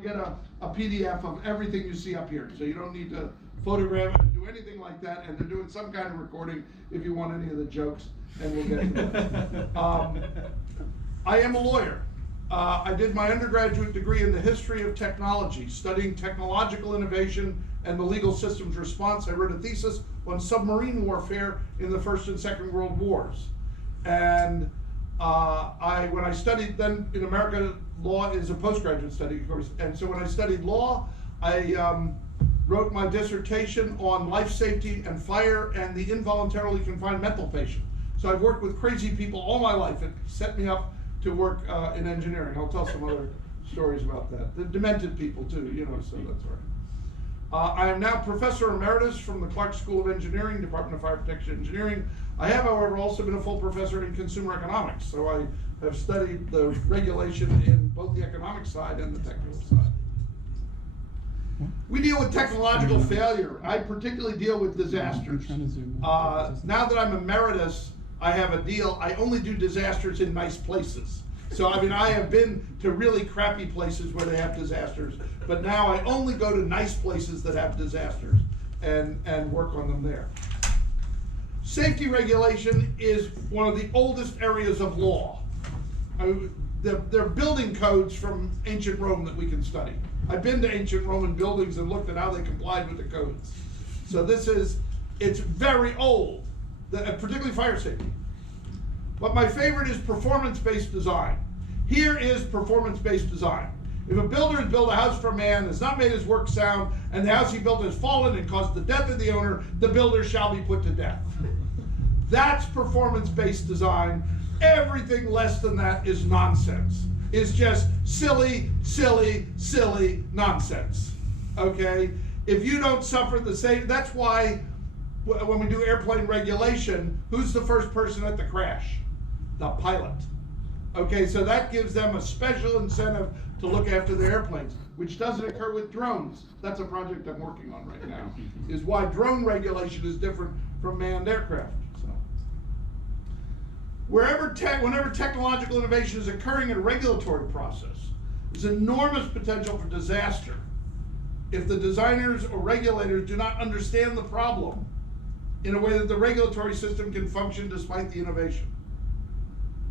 Get a PDF of everything you see up here, so you don't need to photograph it and do anything like that, and they're doing some kind of recording if you want any of the jokes, and we'll get to that. I am a lawyer. I did my undergraduate degree in the history of technology, studying technological innovation and the legal system's response. I wrote a thesis on submarine warfare in the First and Second World Wars. And when I studied then in America, law is a postgraduate study, of course. And so when I studied law, I wrote my dissertation on life safety and fire and the involuntarily confined mental patient. So I've worked with crazy people all my life. It set me up to work in engineering. I'll tell some other stories about that. The demented people too, you know, so that's right. I am now Professor Emeritus from the Clark School of Engineering, Department of Fire Protection Engineering. I have, however, also been a full professor in consumer economics, so I have studied the regulation in both the economic side and the technical side. We deal with technological failure. I particularly deal with disasters. Now that I'm emeritus, I have a deal. I only do disasters in nice places. So, I mean, I have been to really crappy places where they have disasters, but now I only go to nice places that have disasters and work on them there. Safety regulation is one of the oldest areas of law. There are building codes from ancient Rome that we can study. I've been to ancient Roman buildings and looked at how they complied with the codes. So it's very old, particularly fire safety. But my favorite is performance-based design. Here is performance-based design. If a builder has built a house for a man, has not made his work sound, and the house he built has fallen and caused the death of the owner, the builder shall be put to death. That's performance-based design. Everything less than that is nonsense. It's just silly, silly, silly nonsense, okay? If you don't suffer the same, that's why when we do airplane regulation, who's the first person at the crash? The pilot. Okay, so that gives them a special incentive to look after their airplanes, which doesn't occur with drones. That's a project I'm working on right now, is why drone regulation is different from manned aircraft. So, whenever technological innovation is occurring in a regulatory process, there's enormous potential for disaster if the designers or regulators do not understand the problem in a way that the regulatory system can function despite the innovation.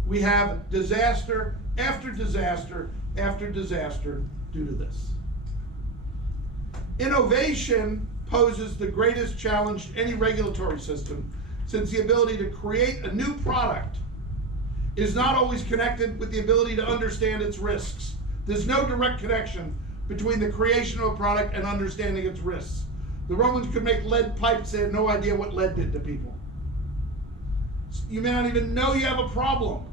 We have disaster after disaster after disaster due to this. Innovation poses the greatest challenge to any regulatory system, since the ability to create a new product is not always connected with the ability to understand its risks. There's no direct connection between the creation of a product and understanding its risks. The Romans could make lead pipes, they had no idea what lead did to people. You may not even know you have a problem.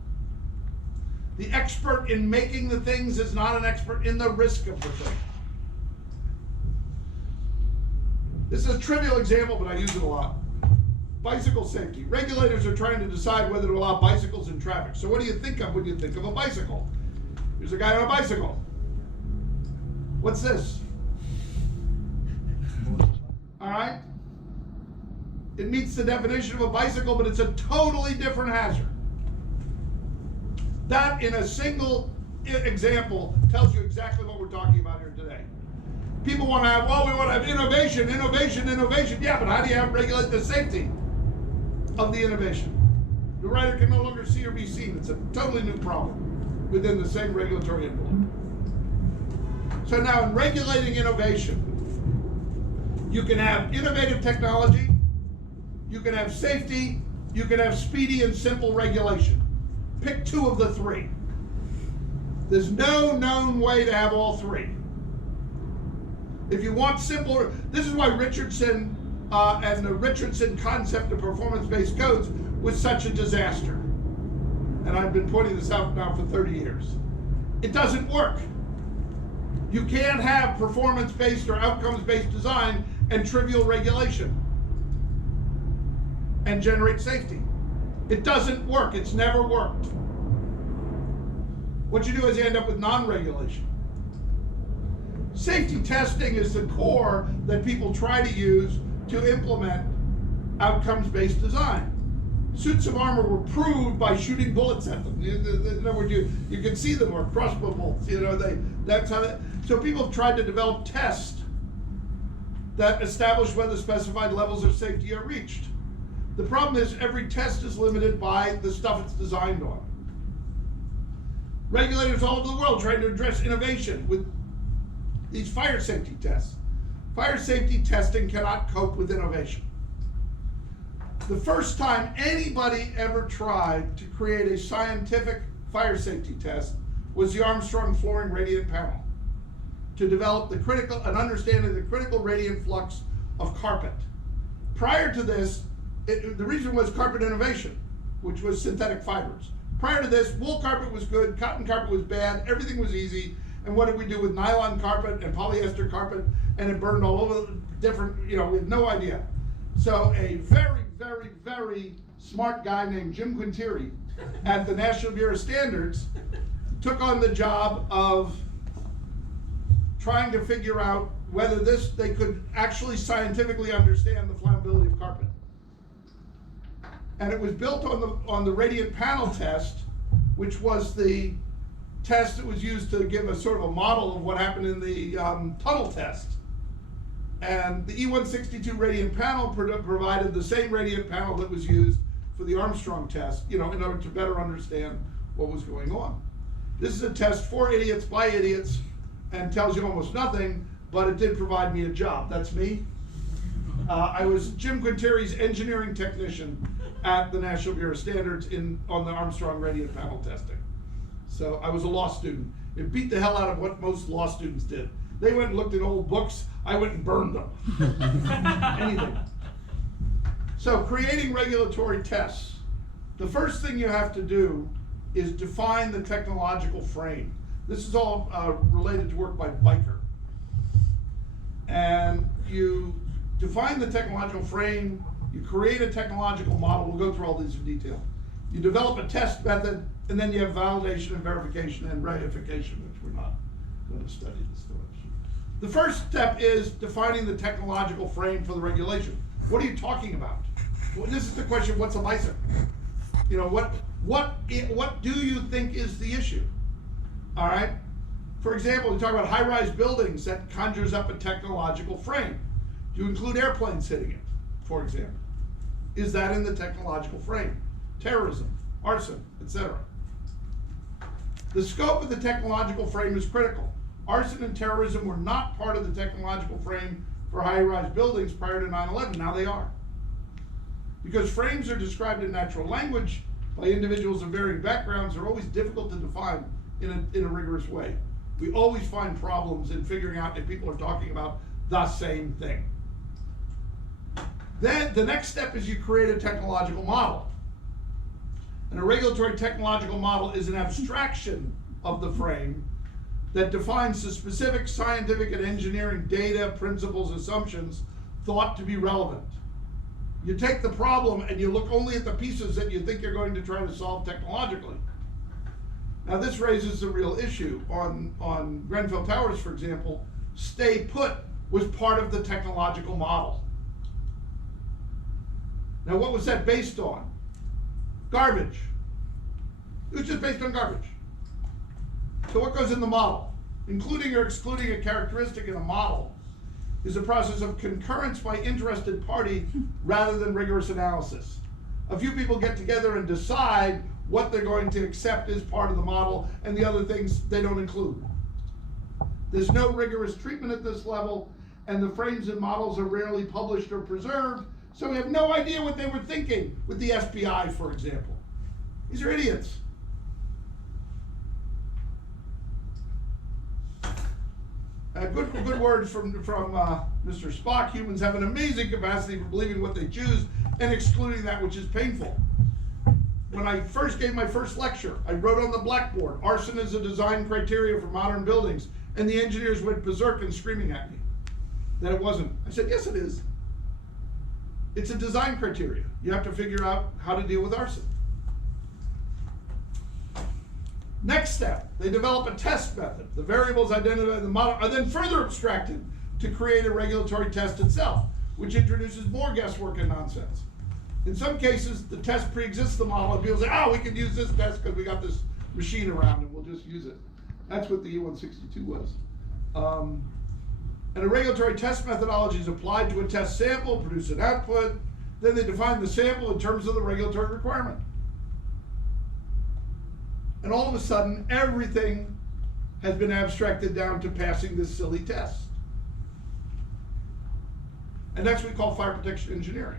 The expert in making the things is not an expert in the risk of the thing. This is a trivial example, but I use it a lot. Bicycle safety. Regulators are trying to decide whether to allow bicycles in traffic. So what do you think of when you think of a bicycle? Here's a guy on a bicycle. What's this? All right? It meets the definition of a bicycle, but it's a totally different hazard. That, in a single example, tells you exactly what we're talking about here today. People want to have, well, we want to have innovation, innovation, innovation. Yeah, but how do you regulate the safety of the innovation? The rider can no longer see or be seen. It's a totally new problem within the same regulatory envelope. So now, in regulating innovation, you can have innovative technology, you can have safety, you can have speedy and simple regulation. Pick two of the three. There's no known way to have all three. If you want simpler, this is why Richardson and the Richardson concept of performance-based codes was such a disaster. And I've been pointing this out now for 30 years. It doesn't work. You can't have performance-based or outcomes-based design and trivial regulation and generate safety. It doesn't work. It's never worked. What you do is you end up with non-regulation. Safety testing is the core that people try to use to implement outcomes-based design. Suits of armor were proved by shooting bullets at them. In other words, you can see them, or crossbow bolts. That's how that. So people have tried to develop tests that establish whether specified levels of safety are reached. The problem is every test is limited by the stuff it's designed on. Regulators all over the world trying to address innovation with these fire safety tests. Fire safety testing cannot cope with innovation. The first time anybody ever tried to create a scientific fire safety test was the Armstrong Flooring Radiant Panel, to develop an understanding of the critical radiant flux of carpet. Prior to this, the reason was carpet innovation, which was synthetic fibers. Prior to this, wool carpet was good, cotton carpet was bad, everything was easy. And what did we do with nylon carpet and polyester carpet? And it burned all over different, we had no idea. So a very, very, very smart guy named Jim Quintieri at the National Bureau of Standards took on the job of trying to figure out whether they could actually scientifically understand the flammability of carpet. And it was built on the radiant panel test, which was the test that was used to give a sort of a model of what happened in the tunnel test. And the E162 radiant panel provided the same radiant panel that was used for the Armstrong test, in order to better understand what was going on. This is a test for idiots by idiots and tells you almost nothing, but it did provide me a job. That's me. I was Jim Quintieri's engineering technician at the National Bureau of Standards on the Armstrong radiant panel testing. So I was a law student. It beat the hell out of what most law students did. They went and looked at old books. I went and burned them. Anything. So creating regulatory tests. The first thing you have to do is define the technological frame. This is all related to work by Biker. And you define the technological frame, you create a technological model. We'll go through all these in detail. You develop a test method, and then you have validation and verification and ratification, which we're not going to study this much. The first step is defining the technological frame for the regulation. What are you talking about? Well, this is the question, what's a bicycle? What do you think is the issue? All right? For example, we talk about high-rise buildings. That conjures up a technological frame. Do you include airplanes hitting it, for example? Is that in the technological frame? Terrorism, arson, etc. The scope of the technological frame is critical. Arson and terrorism were not part of the technological frame for high-rise buildings prior to 9/11. Now they are. Because frames are described in natural language by individuals of varying backgrounds, they're always difficult to define in a rigorous way. We always find problems in figuring out if people are talking about the same thing. Then the next step is you create a technological model. And a regulatory technological model is an abstraction of the frame that defines the specific scientific and engineering data, principles, assumptions thought to be relevant. You take the problem and you look only at the pieces that you think you're going to try to solve technologically. Now this raises a real issue. On Grenfell Towers, for example, stay put was part of the technological model. Now what was that based on? Garbage. It was just based on garbage. So what goes in the model? Including or excluding a characteristic in a model is a process of concurrence by interested party rather than rigorous analysis. A few people get together and decide what they're going to accept as part of the model, and the other things they don't include. There's no rigorous treatment at this level, and the frames and models are rarely published or preserved, so we have no idea what they were thinking with the FBI, for example. These are idiots. Good words from Mr. Spock. Humans have an amazing capacity for believing what they choose and excluding that which is painful. When I first gave my first lecture, I wrote on the blackboard, arson is a design criteria for modern buildings, and the engineers went berserk and screaming at me that it wasn't. I said, yes, it is. It's a design criteria. You have to figure out how to deal with arson. Next step, they develop a test method. The variables identified in the model are then further abstracted to create a regulatory test itself, which introduces more guesswork and nonsense. In some cases, the test pre-exists the model, and people say, oh, we can use this test because we got this machine around and we'll just use it. That's what the E162 was. And a regulatory test methodology is applied to a test sample, produce an output, then they define the sample in terms of the regulatory requirement. And all of a sudden, everything has been abstracted down to passing this silly test. And that's what we call fire protection engineering.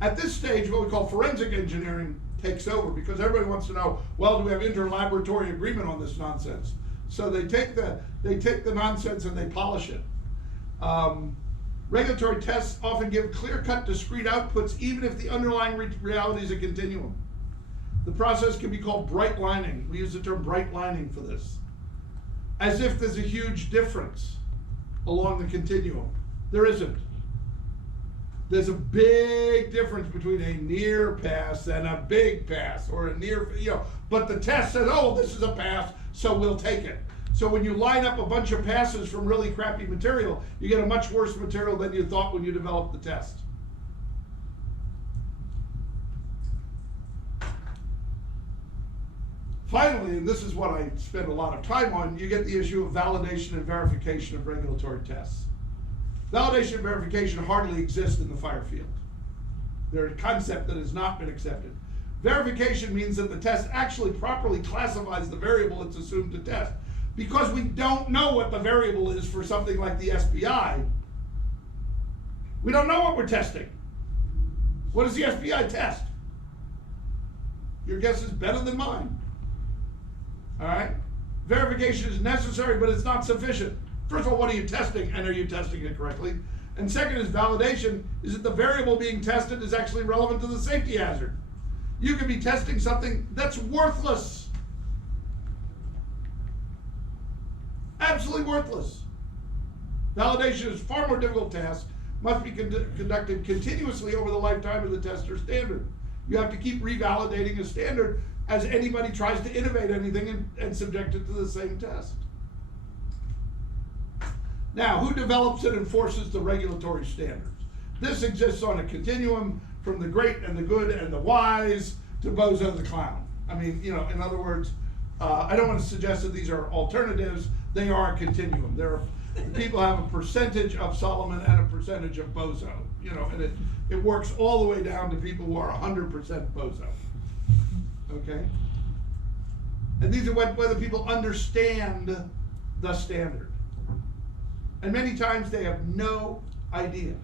At this stage, what we call forensic engineering takes over, because everybody wants to know, well, do we have inter-laboratory agreement on this nonsense? So they take the nonsense and they polish it. Regulatory tests often give clear-cut, discrete outputs, even if the underlying reality is a continuum. The process can be called bright lining. We use the term bright lining for this. As if there's a huge difference along the continuum. There isn't. There's a big difference between a near pass and a big pass, or a near, but the test says, oh, this is a pass, so we'll take it. So when you line up a bunch of passes from really crappy material, you get a much worse material than you thought when you developed the test. Finally, and this is what I spend a lot of time on, you get the issue of validation and verification of regulatory tests. Validation and verification hardly exist in the fire field. They're a concept that has not been accepted. Verification means that the test actually properly classifies the variable it's assumed to test. Because we don't know what the variable is for something like the SPI, we don't know what we're testing. What does the SPI test? Your guess is better than mine. All right? Verification is necessary, but it's not sufficient. First of all, what are you testing, and are you testing it correctly? And second is validation, is that the variable being tested is actually relevant to the safety hazard. You could be testing something that's worthless. Absolutely worthless. Validation is a far more difficult task, must be conducted continuously over the lifetime of the test or standard. You have to keep revalidating a standard as anybody tries to innovate anything and subject it to the same test. Now, who develops and enforces the regulatory standards? This exists on a continuum from the great and the good and the wise to Bozo the clown. I mean, in other words, I don't want to suggest that these are alternatives. They are a continuum. People have a percentage of Solomon and a percentage of Bozo, and it works all the way down to people who are 100% Bozo. Okay? And these are whether people understand the standard. And many times they have no idea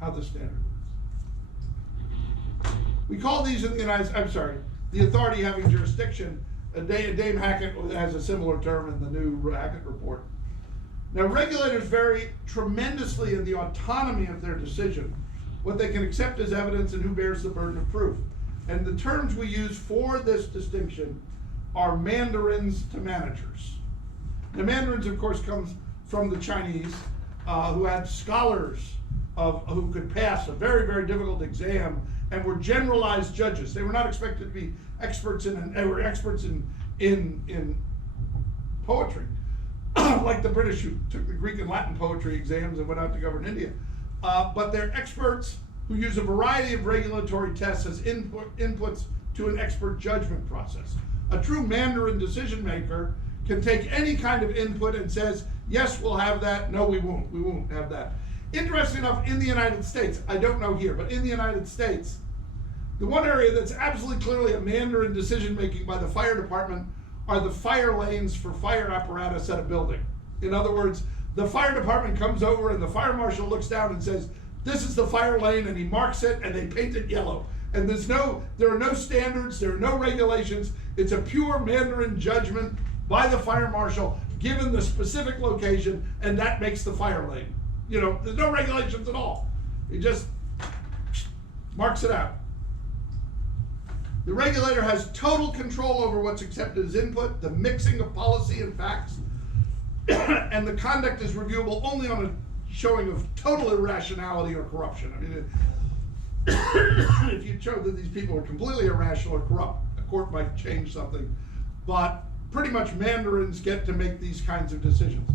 how the standard works. We call these in the the authority having jurisdiction. Dame Hackett has a similar term in the new Hackett Report. Now, regulators vary tremendously in the autonomy of their decision, what they can accept as evidence and who bears the burden of proof. And the terms we use for this distinction are mandarins to managers. Now, mandarins, of course, comes from the Chinese, who had scholars who could pass a very, very difficult exam and were generalized judges. They were not expected to be experts they were experts in poetry, like the British who took the Greek and Latin poetry exams and went out to govern India. But they're experts who use a variety of regulatory tests as inputs to an expert judgment process. A true Mandarin decision maker can take any kind of input and says, yes, we'll have that, no, we won't have that. Interesting enough, in the United States, I don't know here, but in the United States, the one area that's absolutely clearly a Mandarin decision making by the fire department are the fire lanes for fire apparatus at a building. In other words, the fire department comes over and the fire marshal looks down and says, this is the fire lane, and he marks it and they paint it yellow. And there are no standards, there are no regulations. It's a pure Mandarin judgment by the fire marshal given the specific location, and that makes the fire lane. There's no regulations at all. He just marks it out. The regulator has total control over what's accepted as input, the mixing of policy and facts, and the conduct is reviewable only on a showing of total irrationality or corruption. I mean, if you showed that these people are completely irrational or corrupt, a court might change something, but pretty much Mandarins get to make these kinds of decisions.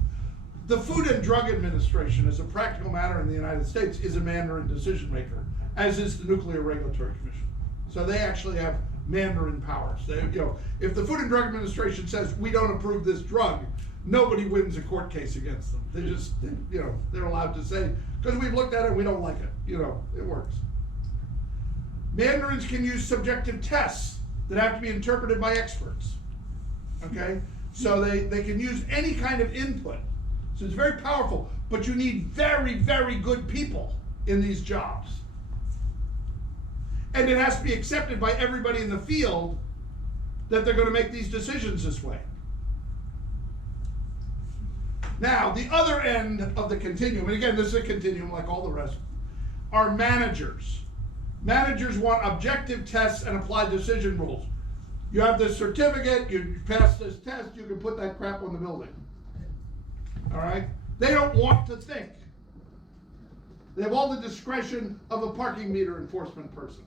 The Food and Drug Administration, as a practical matter in the United States, is a Mandarin decision maker, as is the Nuclear Regulatory Commission. So they actually have Mandarin powers. They, if the Food and Drug Administration says we don't approve this drug, nobody wins a court case against them. They just, they're allowed to say, because we've looked at it, we don't like it. It works. Mandarins can use subjective tests that have to be interpreted by experts. Okay? So they can use any kind of input. So it's very powerful, but you need very, very good people in these jobs. And it has to be accepted by everybody in the field that they're going to make these decisions this way. Now, the other end of the continuum, and again, this is a continuum like all the rest, are managers. Managers want objective tests and applied decision rules. You have this certificate, you pass this test, you can put that crap on the building. All right? They don't want to think. They have all the discretion of a parking meter enforcement person.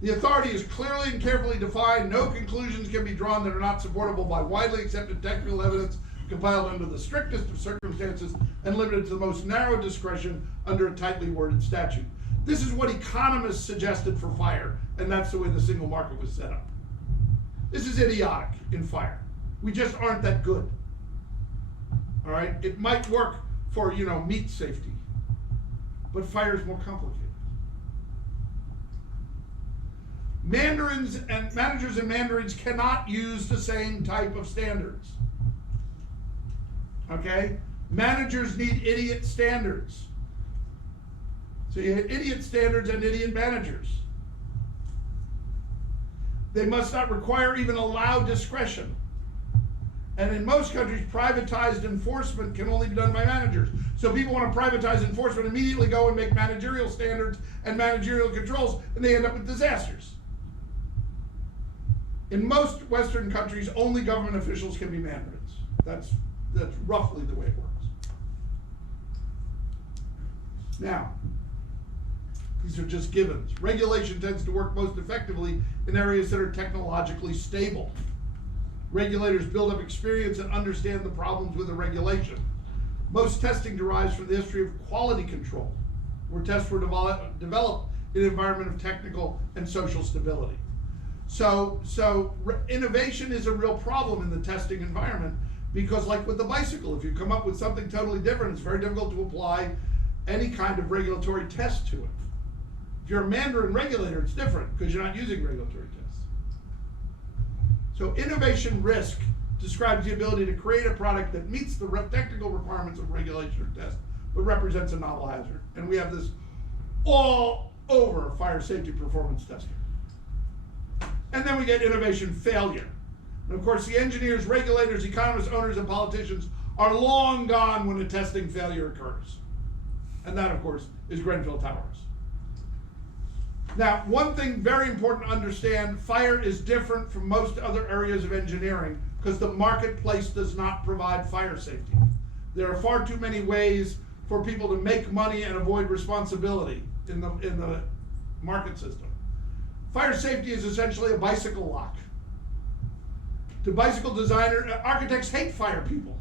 The authority is clearly and carefully defined. No conclusions can be drawn that are not supportable by widely accepted technical evidence compiled under the strictest of circumstances and limited to the most narrow discretion under a tightly worded statute. This is what economists suggested for fire, and that's the way the single market was set up. This is idiotic in fire. We just aren't that good. All right? It might work for, meat safety, but fire is more complicated. Mandarins and managers and mandarins cannot use the same type of standards. Okay? Managers need idiot standards. So you have idiot standards and idiot managers. They must not require, even allow discretion. And in most countries, privatized enforcement can only be done by managers. So people want to privatize enforcement, immediately go and make managerial standards and managerial controls, and they end up with disasters. In most Western countries, only government officials can be mandarins. That's roughly the way it works. Now, these are just givens. Regulation tends to work most effectively in areas that are technologically stable. Regulators build up experience and understand the problems with a regulation. Most testing derives from the history of quality control, where tests were developed in an environment of technical and social stability. So innovation is a real problem in the testing environment, because like with the bicycle, if you come up with something totally different, it's very difficult to apply any kind of regulatory test to it. If you're a Mandarin regulator, it's different because you're not using regulatory tests. So innovation risk describes the ability to create a product that meets the technical requirements of regulation or test, but represents a novel hazard. And we have this all over fire safety performance testing. And then we get innovation failure. And of course, the engineers, regulators, economists, owners, and politicians are long gone when a testing failure occurs. And that, of course, is Grenfell Towers. Now, one thing very important to understand, fire is different from most other areas of engineering because the marketplace does not provide fire safety. There are far too many ways for people to make money and avoid responsibility in the market system. Fire safety is essentially a bicycle lock. To bicycle designer, architects hate fire people.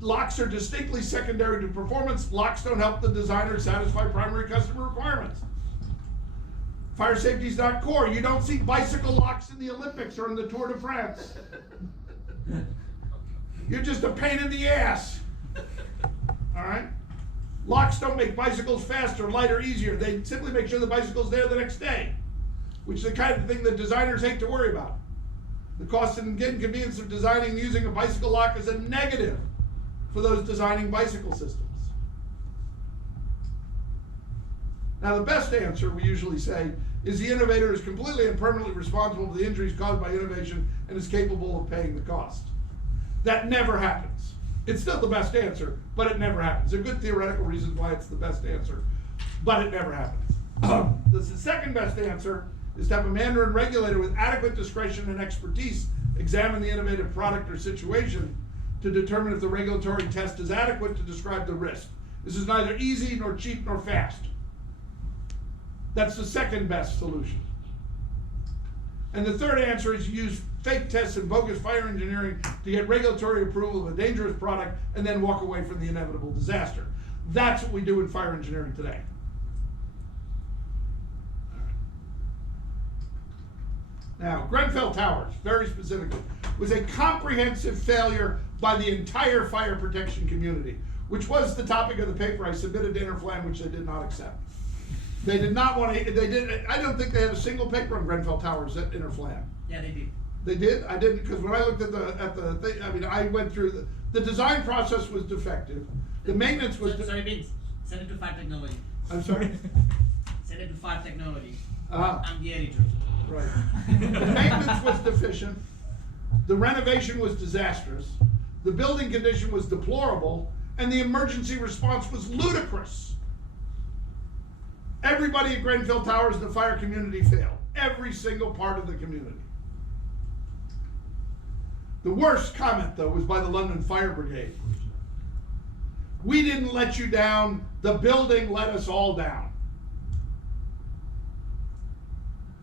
Locks are distinctly secondary to performance. Locks don't help the designer satisfy primary customer requirements. Fire safety is not core. You don't see bicycle locks in the Olympics or in the Tour de France. You're just a pain in the ass. All right? Locks don't make bicycles faster, lighter, easier. They simply make sure the bicycle's there the next day, which is the kind of thing that designers hate to worry about. The cost and inconvenience of designing and using a bicycle lock is a negative for those designing bicycle systems. Now, the best answer, we usually say, is the innovator is completely and permanently responsible for the injuries caused by innovation and is capable of paying the cost. That never happens. It's still the best answer, but it never happens. There are good theoretical reasons why it's the best answer, but it never happens. The second best answer is to have a Mandarin regulator with adequate discretion and expertise examine the innovative product or situation to determine if the regulatory test is adequate to describe the risk. This is neither easy, nor cheap, nor fast. That's the second best solution. And the third answer is you use fake tests and bogus fire engineering to get regulatory approval of a dangerous product and then walk away from the inevitable disaster. That's what we do in fire engineering today. Now, Grenfell Towers, very specifically, was a comprehensive failure by the entire fire protection community, which was the topic of the paper I submitted to Interflam, which they did not accept. They did not want to, I don't think they had a single paper on Grenfell Towers at Interflam. Yeah, they did. They did? I didn't, because when I looked at the thing, I mean, I went through, the design process was defective. The maintenance was... Sorry, Vince, send it to Fire Technology. I'm sorry? Send it to Fire Technology. Uh-huh. I'm the editor. Right. The maintenance was deficient. The renovation was disastrous. The building condition was deplorable. And the emergency response was ludicrous. Everybody at Grenfell Towers in the fire community failed. Every single part of the community. The worst comment, though, was by the London Fire Brigade. We didn't let you down. The building let us all down.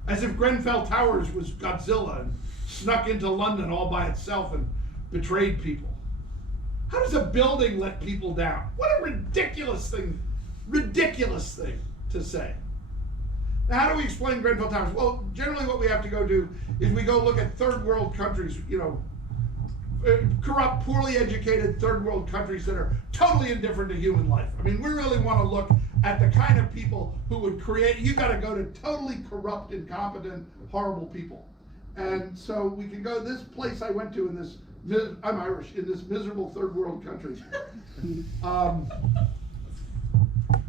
As if Grenfell Towers was Godzilla and snuck into London all by itself and betrayed people. How does a building let people down? What a ridiculous thing to say. Now, how do we explain Grenfell Towers? Well, generally what we have to go do is we go look at third world countries, you know, corrupt, poorly educated third world countries that are totally indifferent to human life. I mean, we really want to look at the kind of people who would create, you got to go to totally corrupt, incompetent, horrible people. And so we can go, this place I went to in this, I'm Irish, in this miserable third world country.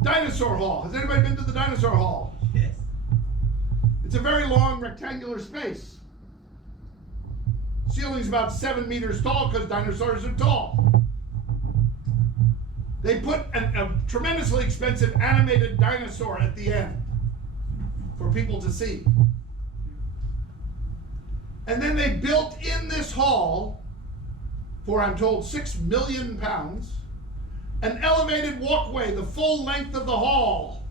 Dinosaur Hall. Has anybody been to the Dinosaur Hall? Yes. It's a very long rectangular space. Ceiling's about 7 meters tall because dinosaurs are tall. They put a tremendously expensive animated dinosaur at the end for people to see. And then they built in this hall for, I'm told, £6 million, an elevated walkway the full length of the hall,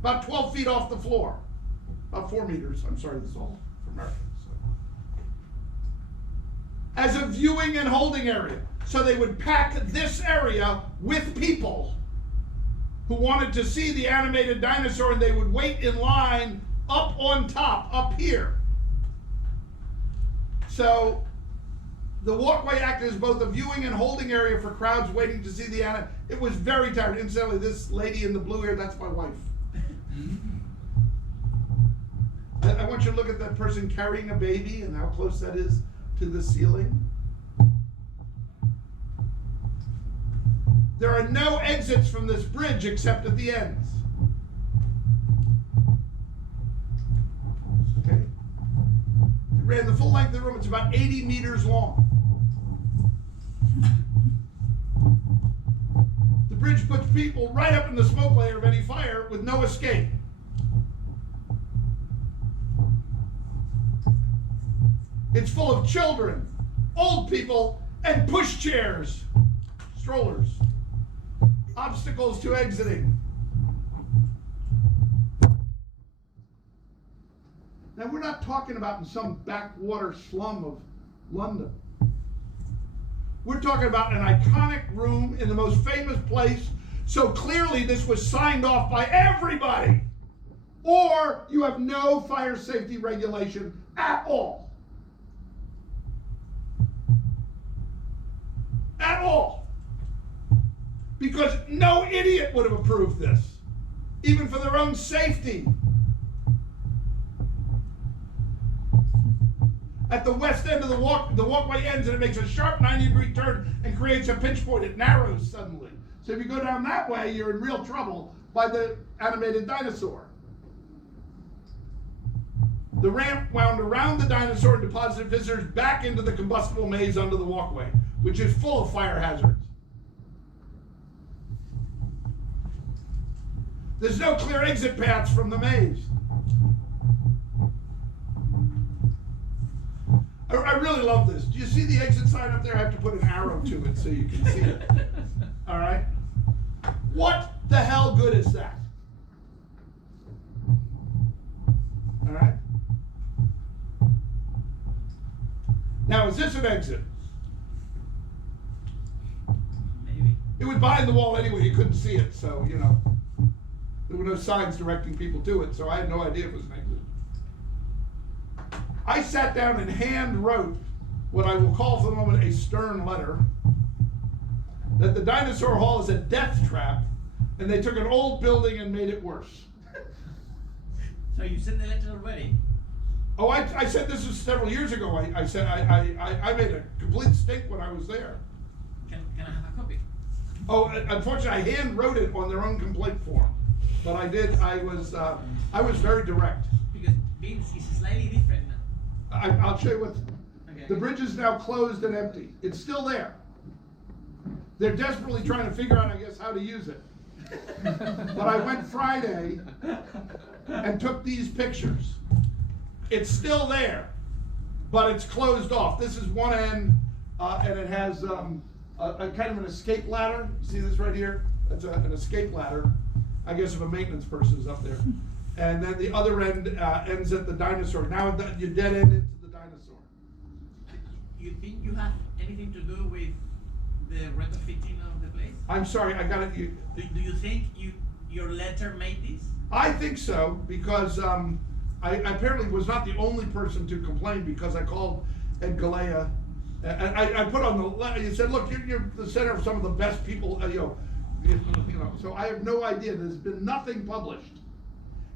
about 12 feet off the floor, about 4 meters. I'm sorry, this is all for Americans. As a viewing and holding area. So they would pack this area with people who wanted to see the animated dinosaur, and they would wait in line up on top, up here. So the walkway acted as both a viewing and holding area for crowds waiting to see the animal. It was very tired. Incidentally, this lady in the blue here, that's my wife. I want you to look at that person carrying a baby and how close that is to the ceiling. There are no exits from this bridge except at the ends. Okay? It ran the full length of the room. It's about 80 meters long. The bridge puts people right up in the smoke layer of any fire with no escape. It's full of children, old people, and pushchairs, strollers, obstacles to exiting. Now, we're not talking about in some backwater slum of London. We're talking about an iconic room in the most famous place, so clearly this was signed off by everybody. Or you have no fire safety regulation at all. At all. Because no idiot would have approved this, even for their own safety. At the west end of the walkway ends and it makes a sharp 90-degree turn and creates a pinch point. It narrows suddenly. So if you go down that way, you're in real trouble by the animated dinosaur. The ramp wound around the dinosaur and deposited visitors back into the combustible maze under the walkway, which is full of fire hazards. There's no clear exit paths from the maze. I really love this. Do you see the exit sign up there? I have to put an arrow to it so you can see it. All right? What the hell good is that? All right? Now, is this an exit? Maybe. It was behind the wall anyway, you couldn't see it, so, you know. There were no signs directing people to it, so I had no idea it was an exit. I sat down and hand wrote what I will call for the moment a stern letter, that the dinosaur hall is a death trap, and they took an old building and made it worse. So you sent the letter already? Oh, I said this was several years ago. I said I made a complete stink when I was there. Can I have a copy? Oh, unfortunately, I hand wrote it on their own complaint form, but I was very direct. Because Vince is slightly different now. I'll show you what. Okay. The bridge is now closed and empty. It's still there. They're desperately trying to figure out, I guess, how to use it. But I went Friday and took these pictures. It's still there, but it's closed off. This is one end, and it has a kind of an escape ladder. You see this right here? That's an escape ladder. I guess if a maintenance person is up there. And then the other end ends at the dinosaur. Now you dead end into the dinosaur. You think you have anything to do with the retrofitting of the place? I'm sorry, I got it. Do you think your letter made this? I think so, because I apparently was not the only person to complain, because I called Ed Galea, and I put on the letter, he said, look, you're the center of some of the best people, you know, so I have no idea. There's been nothing published.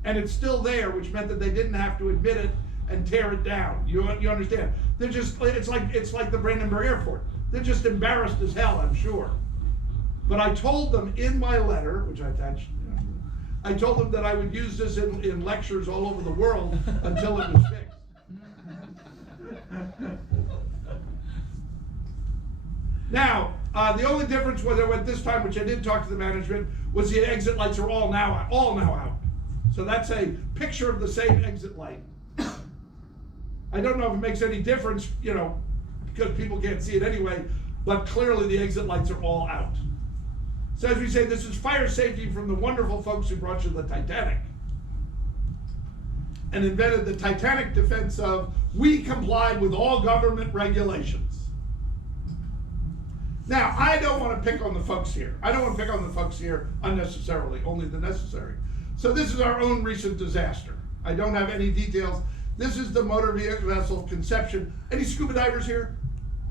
And it's still there, which meant that they didn't have to admit it and tear it down. You understand? They're just, it's like the Brandenburg Airport. They're just embarrassed as hell, I'm sure. But I told them in my letter, which I attached, I told them that I would use this in lectures all over the world until it was fixed. Now, the only difference was I went this time, which I did talk to the management, was the exit lights are all now out. So that's a picture of the same exit light. I don't know if it makes any difference, you know, because people can't see it anyway, but clearly the exit lights are all out. So as we say, this is fire safety from the wonderful folks who brought you the Titanic and invented the Titanic defense of, we complied with all government regulations. Now, I don't want to pick on the folks here. I don't want to pick on the folks here unnecessarily, only the necessary. So this is our own recent disaster. I don't have any details. This is the motor vehicle vessel conception. Any scuba divers here?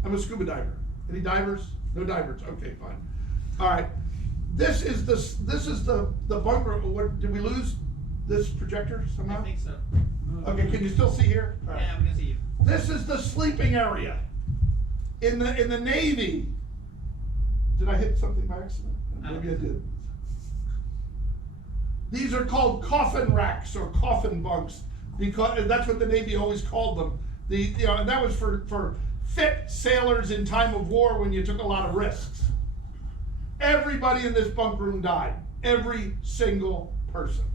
I'm a scuba diver. Any divers? No divers. Okay, fine. All right. This is the bunker. What, did we lose this projector somehow? I think so. Okay, can you still see here? All right. Yeah, we can see you. This is the sleeping area. In the Navy. Did I hit something by accident? Maybe I did. These are called coffin racks or coffin bunks, because that's what the Navy always called them. And that was for fit sailors in time of war when you took a lot of risks. Everybody in this bunk room died. Every single person.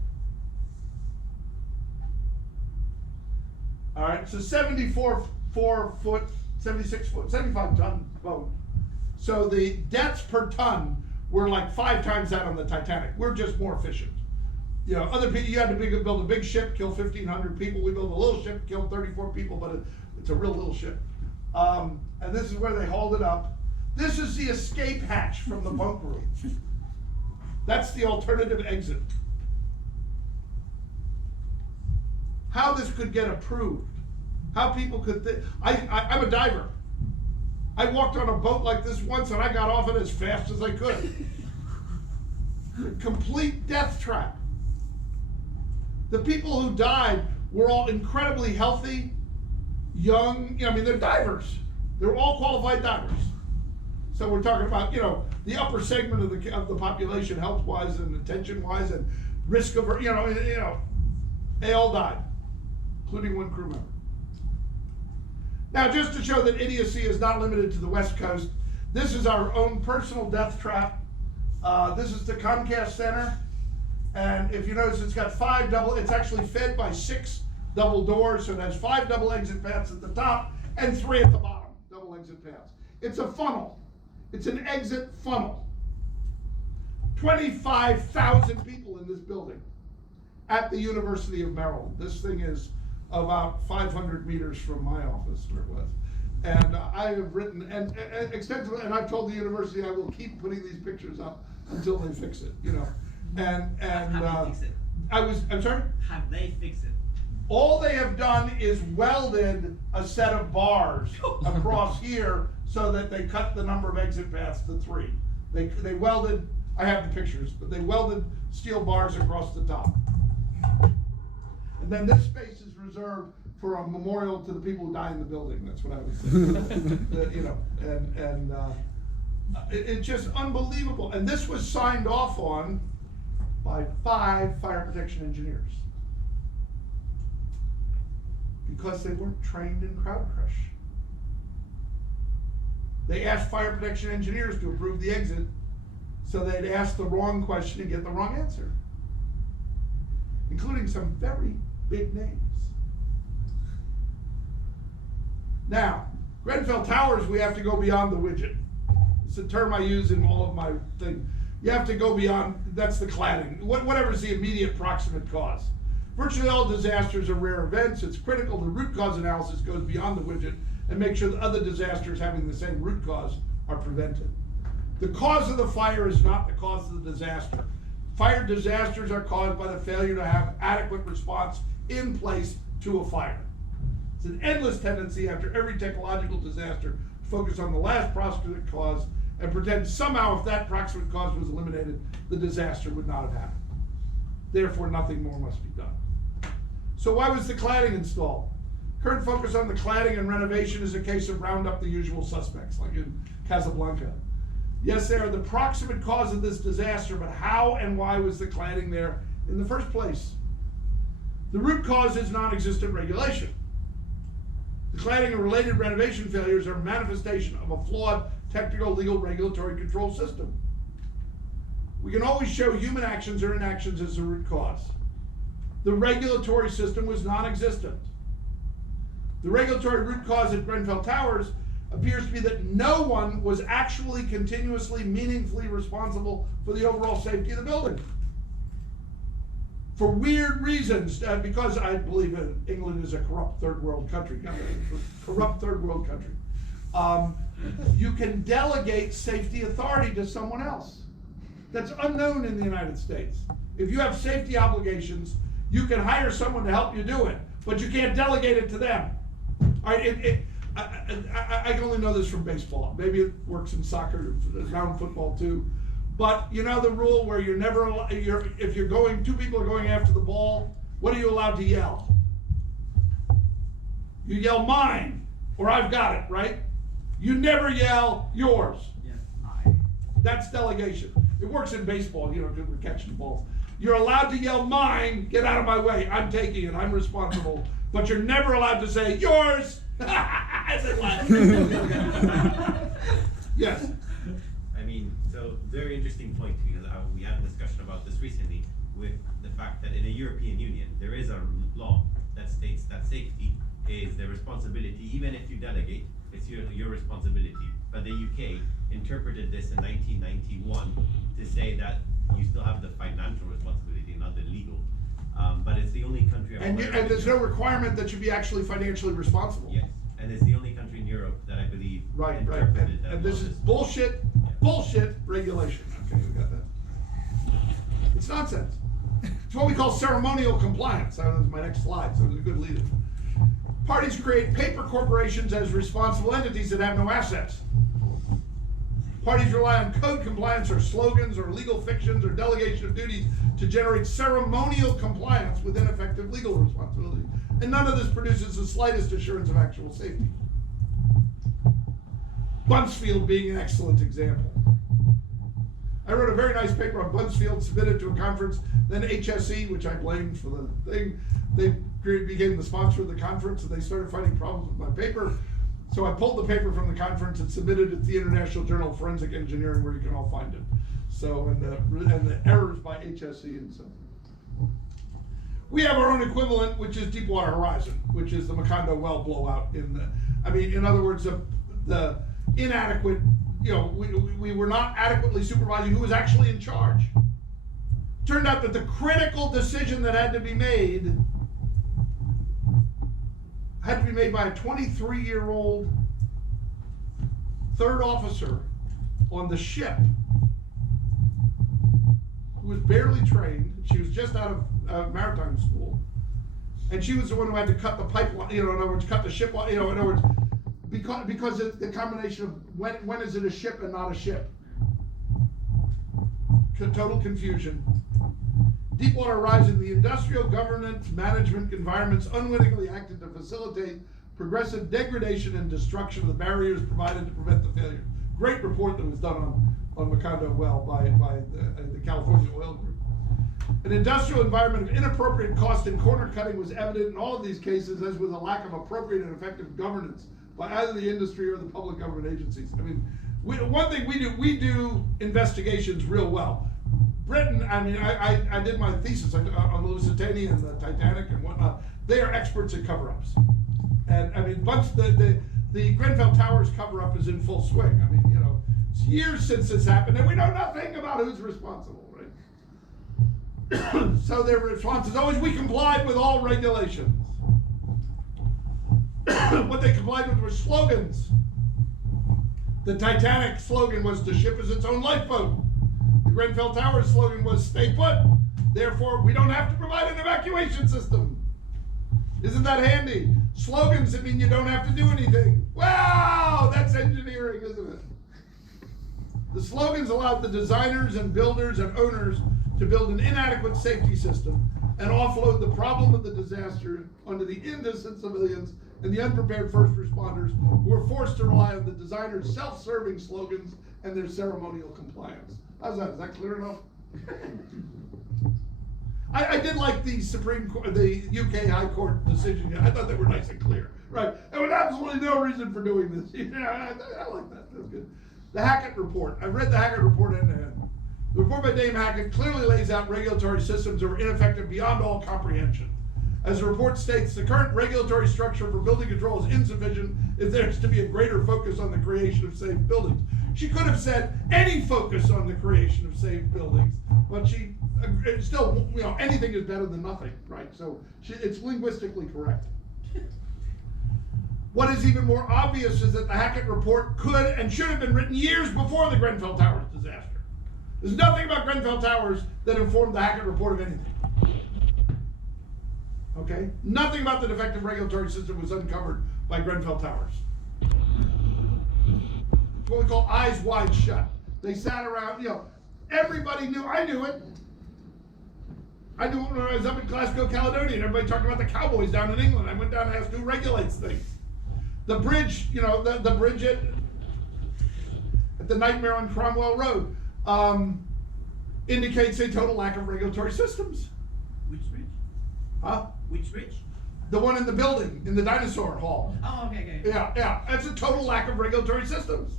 All right, so 76 foot, 75 ton boat. So the deaths per ton were like 5 times that on the Titanic. We're just more efficient. You know, other people, you had to build a big ship, kill 1,500 people. We built a little ship, killed 34 people, but it's a real little ship. And this is where they hauled it up. This is the escape hatch from the bunk room. That's the alternative exit. How this could get approved, how people could think. I'm a diver. I walked on a boat like this once and I got off it as fast as I could. Complete death trap. The people who died were all incredibly healthy, young, I mean, they're divers. They're all qualified divers. So we're talking about, the upper segment of the population, health-wise and attention-wise and risk of, they all died, including one crew member. Now, just to show that idiocy is not limited to the West Coast, this is our own personal death trap. This is the Comcast Center. And if you notice, it's got it's actually fed by 6 double doors, so it has 5 double exit paths at the top and 3 at the bottom, double exit paths. It's a funnel. It's an exit funnel. 25,000 people in this building at the University of Maryland. This thing is about 500 meters from my office, where it was. And I have written and extensively, and I've told the university I will keep putting these pictures up until they fix it, you know. And Have they fixed it? I'm sorry? Have they fixed it? All they have done is welded a set of bars across here so that they cut the number of exit paths to 3. They welded, I have the pictures, but they welded steel bars across the top. And then this space is reserved for a memorial to the people who die in the building. That's what I would say. You know, and it's just unbelievable. And this was signed off on by 5 fire protection engineers because they weren't trained in crowd crush. They asked fire protection engineers to approve the exit, so they'd ask the wrong question and get the wrong answer, including some very big names. Now, Grenfell Towers, we have to go beyond the widget. It's a term I use in all of my things. You have to go beyond, that's the cladding, whatever is the immediate proximate cause. Virtually all disasters are rare events. It's critical the root cause analysis goes beyond the widget and make sure that other disasters having the same root cause are prevented. The cause of the fire is not the cause of the disaster. Fire disasters are caused by the failure to have adequate response in place to a fire. It's an endless tendency after every technological disaster to focus on the last proximate cause and pretend somehow if that proximate cause was eliminated, the disaster would not have happened. Therefore, nothing more must be done. So why was the cladding installed? Current focus on the cladding and renovation is a case of round up the usual suspects, like in Casablanca. Yes, they are the proximate cause of this disaster, but how and why was the cladding there in the first place? The root cause is non-existent regulation. The cladding and related renovation failures are a manifestation of a flawed technical, legal, regulatory control system. We can always show human actions or inactions as the root cause. The regulatory system was non-existent. The regulatory root cause at Grenfell Towers appears to be that no one was actually continuously, meaningfully responsible for the overall safety of the building. For weird reasons, because I believe England is a corrupt third world country, you can delegate safety authority to someone else. That's unknown in the United States. If you have safety obligations, you can hire someone to help you do it, but you can't delegate it to them. All right, I can only know this from baseball. Maybe it works in soccer, around football too. But you know the rule where you're never, if you're going, 2 people are going after the ball, what are you allowed to yell? You yell mine, or I've got it, right? You never yell yours. Yes. That's delegation. It works in baseball, you know, because we're catching balls. You're allowed to yell mine, get out of my way, I'm taking it, I'm responsible. But you're never allowed to say yours. As it was. Yes. I mean, so very interesting point, because we had a discussion about this recently with the fact that in a European Union, there is a law that states that safety is the responsibility, even if you delegate, it's your responsibility. But the UK interpreted this in 1991 to say that you still have the financial responsibility, not the legal. But it's the only country. And there's no requirement that you be actually financially responsible. Yes, and it's the only country in Europe that I believe interpreted that. And this is bullshit, bullshit regulation. Okay, we got that. It's nonsense. It's what we call ceremonial compliance. That was my next slide, so it was a good lead-in. Parties create paper corporations as responsible entities that have no assets. Parties rely on code compliance or slogans or legal fictions or delegation of duties to generate ceremonial compliance with ineffective legal responsibility. And none of this produces the slightest assurance of actual safety. Buncefield being an excellent example. I wrote a very nice paper on Buncefield, submitted to a conference, then HSE, which I blamed for the thing, they became the sponsor of the conference and they started finding problems with my paper. So I pulled the paper from the conference and submitted it to the International Journal of Forensic Engineering, where you can all find it. So, and the errors by HSE and so. We have our own equivalent, which is Deepwater Horizon, which is the Macondo well blowout in other words, the inadequate, you know, we were not adequately supervising who was actually in charge. Turned out that the critical decision that had to be made by a 23-year-old third officer on the ship who was barely trained. She was just out of maritime school. And she was the one who had to cut the pipeline, in other words, cut the ship, in other words, because it's the combination of when is it a ship and not a ship. Total confusion. Deepwater Horizon, the industrial governance management environments unwittingly acted to facilitate progressive degradation and destruction of the barriers provided to prevent the failure. Great report that was done on Macondo Well by the California Oil Group. An industrial environment of inappropriate cost and corner cutting was evident in all of these cases, as was a lack of appropriate and effective governance by either the industry or the public government agencies. I mean, one thing we do investigations real well. Britain, I mean, I did my thesis on the Lusitania and the Titanic and whatnot. They are experts at cover-ups. And I mean, the Grenfell Towers cover-up is in full swing. I mean, it's years since this happened and we know nothing about who's responsible, right? So their response is always, we complied with all regulations. What they complied with were slogans. The Titanic slogan was, "The ship is its own lifeboat." The Grenfell Towers slogan was, "Stay put. Therefore, we don't have to provide an evacuation system." Isn't that handy? Slogans that mean you don't have to do anything. Wow, that's engineering, isn't it? The slogans allowed the designers and builders and owners to build an inadequate safety system and offload the problem of the disaster onto the innocent civilians and the unprepared first responders who were forced to rely on the designers' self-serving slogans and their ceremonial compliance. How's that? Is that clear enough? I did like the Supreme Court, the UK High Court decision. I thought they were nice and clear. Right. There was absolutely no reason for doing this. I like that. That's good. The Hackett Report. I've read the Hackett Report end to end. The report by Dame Hackett clearly lays out regulatory systems that were ineffective beyond all comprehension. As the report states, the current regulatory structure for building control is insufficient if there is to be a greater focus on the creation of safe buildings. She could have said any focus on the creation of safe buildings, but she still, anything is better than nothing, right? So it's linguistically correct. What is even more obvious is that the Hackett Report could and should have been written years before the Grenfell Towers disaster. There's nothing about Grenfell Towers that informed the Hackett Report of anything. Okay? Nothing about the defective regulatory system was uncovered by Grenfell Towers. It's what we call eyes wide shut. They sat around, everybody knew, I knew it. I knew it when I was up in Glasgow, Caledonia, and everybody talked about the Cowboys down in England. I went down and asked who regulates things. The bridge, the bridge at the Nightmare on Cromwell Road indicates a total lack of regulatory systems. Which bridge? Huh? Which bridge? The one in the building, in the dinosaur hall. Oh, okay. Yeah. That's a total lack of regulatory systems.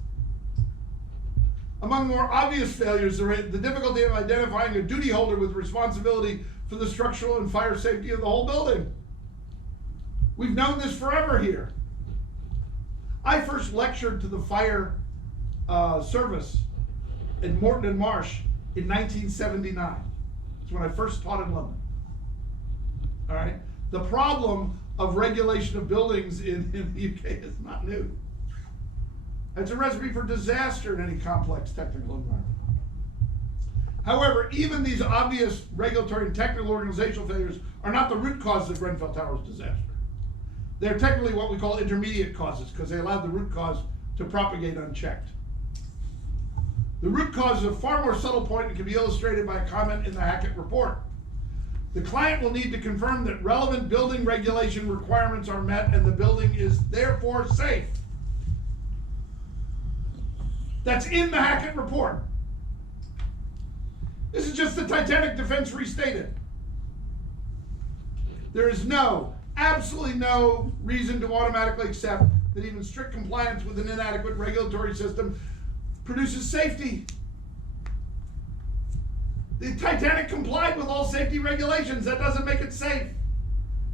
Among more obvious failures, the difficulty of identifying a duty holder with responsibility for the structural and fire safety of the whole building. We've known this forever here. I first lectured to the fire service in Morton and Marsh in 1979. It's when I first taught in London. All right. The problem of regulation of buildings in the UK is not new. It's a recipe for disaster in any complex technical environment. However, even these obvious regulatory and technical organizational failures are not the root cause of Grenfell Towers disaster. They're technically what we call intermediate causes because they allowed the root cause to propagate unchecked. The root cause is a far more subtle point and can be illustrated by a comment in the Hackett Report. The client will need to confirm that relevant building regulation requirements are met and the building is therefore safe. That's in the Hackett Report. This is just the Titanic defense restated. There is absolutely no reason to automatically accept that even strict compliance with an inadequate regulatory system produces safety. The Titanic complied with all safety regulations. That doesn't make it safe.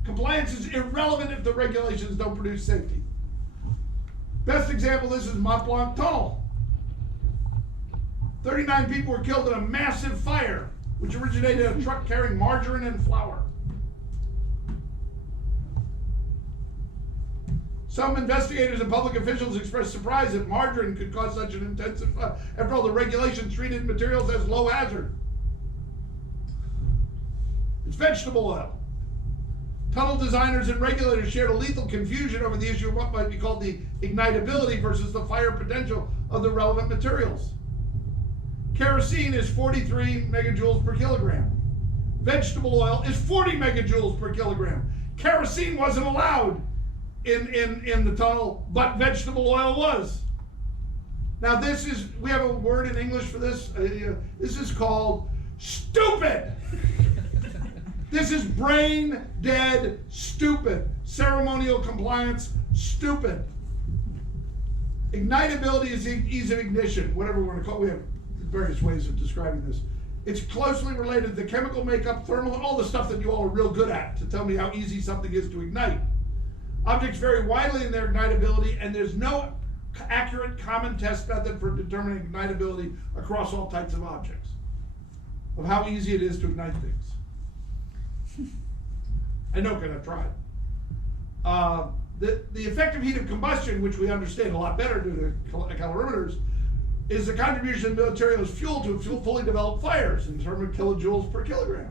Compliance is irrelevant if the regulations don't produce safety. Best example of this is Mont Blanc Tunnel. 39 people were killed in a massive fire, which originated in a truck carrying margarine and flour. Some investigators and public officials expressed surprise that margarine could cause such an intensive, after all, the regulations treated materials as low hazard. It's vegetable oil. Tunnel designers and regulators shared a lethal confusion over the issue of what might be called the ignitability versus the fire potential of the relevant materials. Kerosene is 43 megajoules per kilogram. Vegetable oil is 40 megajoules per kilogram. Kerosene wasn't allowed in the tunnel, but vegetable oil was. Now we have a word in English for this. This is called stupid. This is brain dead stupid. Ceremonial compliance stupid. Ignitability is the ease of ignition, whatever we're going to call it. We have various ways of describing this. It's closely related to the chemical makeup, thermal, and all the stuff that you all are real good at to tell me how easy something is to ignite. Objects vary widely in their ignitability, and there's no accurate common test method for determining ignitability across all types of objects, of how easy it is to ignite things. I know, because I've tried. The effective heat of combustion, which we understand a lot better due to calorimeters, is the contribution of the material as fuel to fully developed fires in terms of kilojoules per kilogram.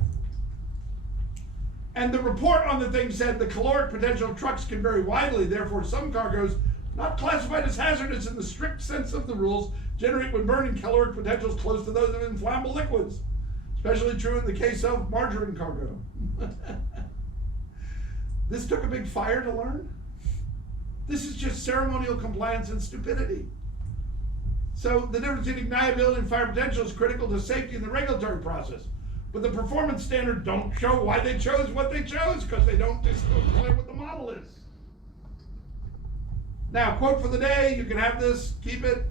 And the report on the thing said the caloric potential of trucks can vary widely, therefore some cargoes not classified as hazardous in the strict sense of the rules generate when burning caloric potentials close to those of inflammable liquids. Especially true in the case of margarine cargo. This took a big fire to learn? This is just ceremonial compliance and stupidity. So the difference between ignitability and fire potential is critical to safety in the regulatory process. But the performance standards don't show why they chose what they chose, because they don't display what the model is. Now, quote for the day, you can have this, keep it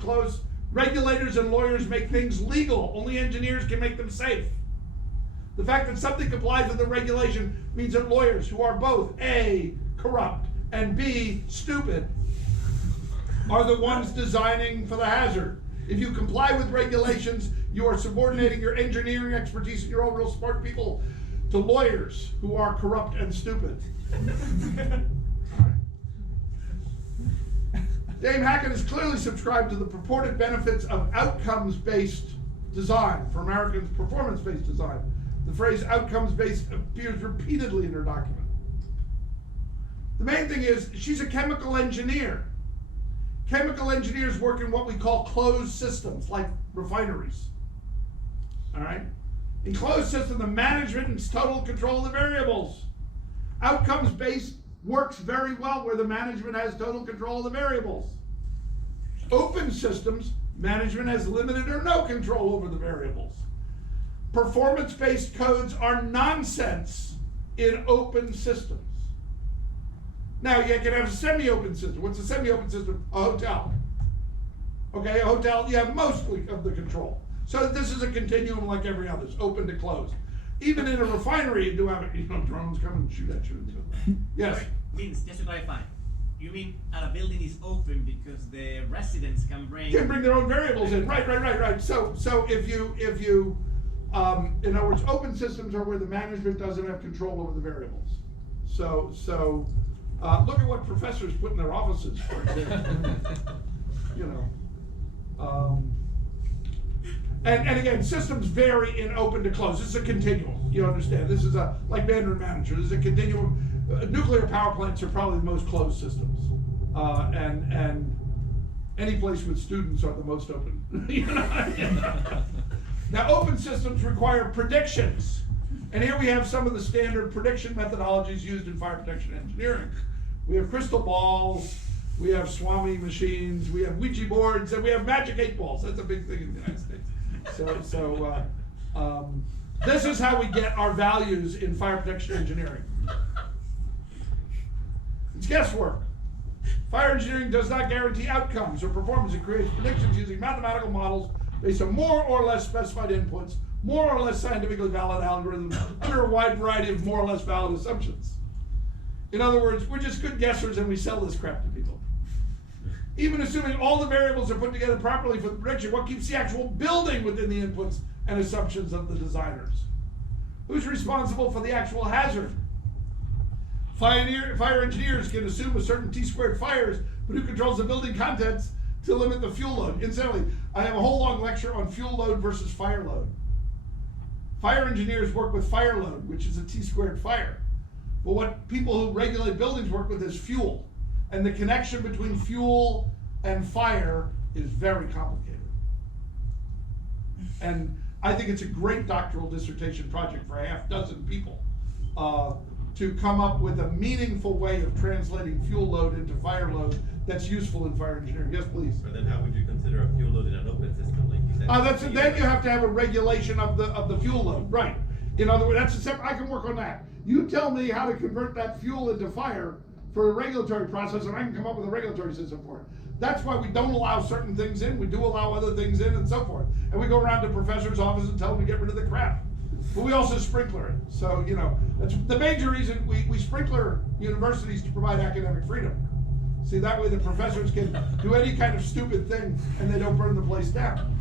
close. Regulators and lawyers make things legal. Only engineers can make them safe. The fact that something complies with the regulation means that lawyers who are both A, corrupt, and B, stupid, are the ones designing for the hazard. If you comply with regulations, you are subordinating your engineering expertise and your own real smart people to lawyers who are corrupt and stupid. Dame Hackett has clearly subscribed to the purported benefits of outcomes-based design for Americans' performance-based design. The phrase outcomes-based appears repeatedly in her document. The main thing is, she's a chemical engineer. Chemical engineers work in what we call closed systems, like refineries. All right? In closed systems, the management is total control of the variables. Outcomes-based works very well where the management has total control of the variables. Open systems, management has limited or no control over the variables. Performance-based codes are nonsense in open systems. Now, you can have a semi-open system. What's a semi-open system? A hotel. Okay, a hotel, you have mostly of the control. So this is a continuum like every other, it's open to closed. Even in a refinery, you do have, drones come and shoot at you. Yes? Sorry, means, just to clarify, you mean a building is open because the residents can bring their own variables in. Right. So if you, in other words, open systems are where the management doesn't have control over the variables. So look at what professors put in their offices, for example. And again, systems vary in open to closed. This is a continuum. You understand? This is like Mandarin Manager. This is a continuum. Nuclear power plants are probably the most closed systems, and any place with students are the most open. Now, open systems require predictions, and here we have some of the standard prediction methodologies used in fire protection engineering. We have crystal balls, we have Swami machines, we have Ouija boards, and we have magic 8 balls. That's a big thing in the United States. This is how we get our values in fire protection engineering. It's guesswork. Fire engineering does not guarantee outcomes or performance. It creates predictions using mathematical models based on more or less specified inputs, more or less scientifically valid algorithms, under a wide variety of more or less valid assumptions. In other words, we're just good guessers and we sell this crap to people. Even assuming all the variables are put together properly for the prediction, what keeps the actual building within the inputs and assumptions of the designers? Who's responsible for the actual hazard? Fire engineers can assume a certain T-squared fires, but who controls the building contents to limit the fuel load? Incidentally, I have a whole long lecture on fuel load versus fire load. Fire engineers work with fire load, which is a T-squared fire. But what people who regulate buildings work with is fuel. And the connection between fuel and fire is very complicated. And I think it's a great doctoral dissertation project for a half dozen people to come up with a meaningful way of translating fuel load into fire load that's useful in fire engineering. Yes, please. But then how would you consider a fuel load in an open system, like you said? Then you have to have a regulation of the fuel load, right? In other words, that's a separate. I can work on that. You tell me how to convert that fuel into fire for a regulatory process, and I can come up with a regulatory system for it. That's why we don't allow certain things in. We do allow other things in, and so forth. And we go around to professors' offices and tell them to get rid of the crap. But we also sprinkler it. So, you know, that's the major reason we sprinkler universities to provide academic freedom. See, that way the professors can do any kind of stupid thing and they don't burn the place down.